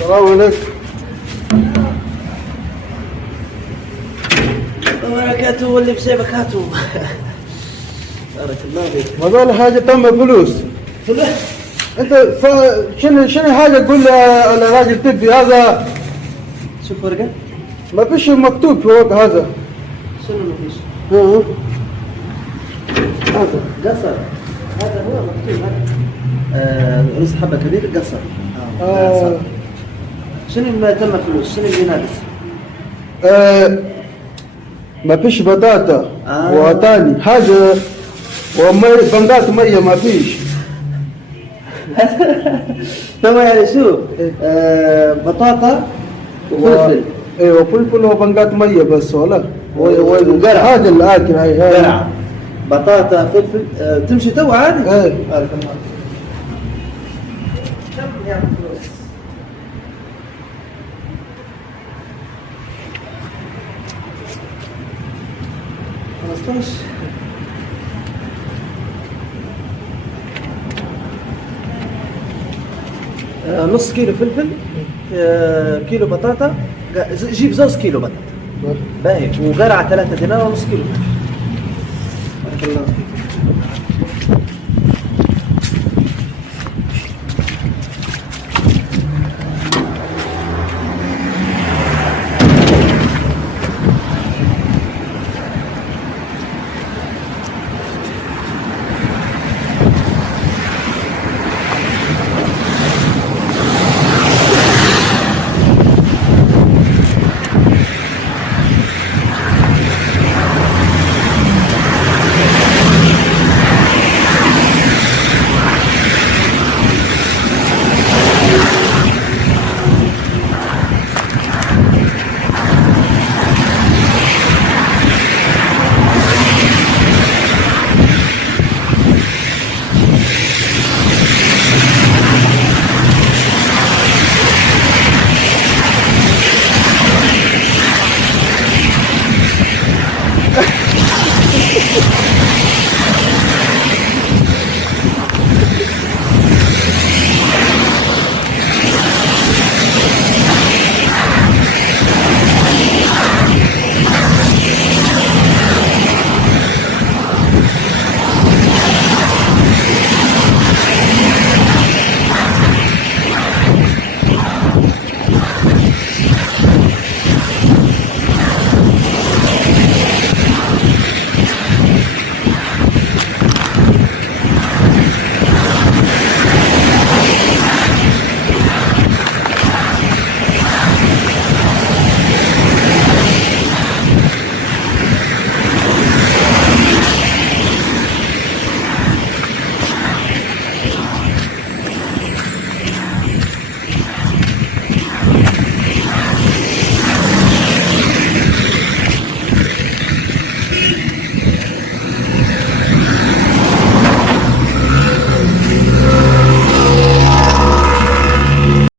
السلام عليكم. وبركاته واللي بسبكاته. بارك الله فيك. هذول حاجة تم فلوس. فلوس؟ انت شنو حاجة تقول لراجل طبي هذا؟ شوف ورقة؟ ما فيش مكتوب في ورقة هذا. شنو ما فيش؟ هذا قصر. هذا هو مكتوب هذا. نص حبة كبير قصر. آه. شنو ما تم فلوس؟ شنو اللي ناقص؟ ما فيش بطاطا. آه. وثاني حاجة بنقات مية ما فيش. تمام يعني شوف بطاطا وفلفل. ايوه فلفل وبنقات مية بس ولا وقرع. هذا الاكل هاي قرع بطاطا فلفل تمشي تو عادي. ايه. بارك الله. كم يعني فلوس؟ 15. نص كيلو فلفل، كيلو بطاطا، جيب زوز كيلو بطاطا باهي، وقرعة 3 دينار ونص كيلو. بارك الله فيك.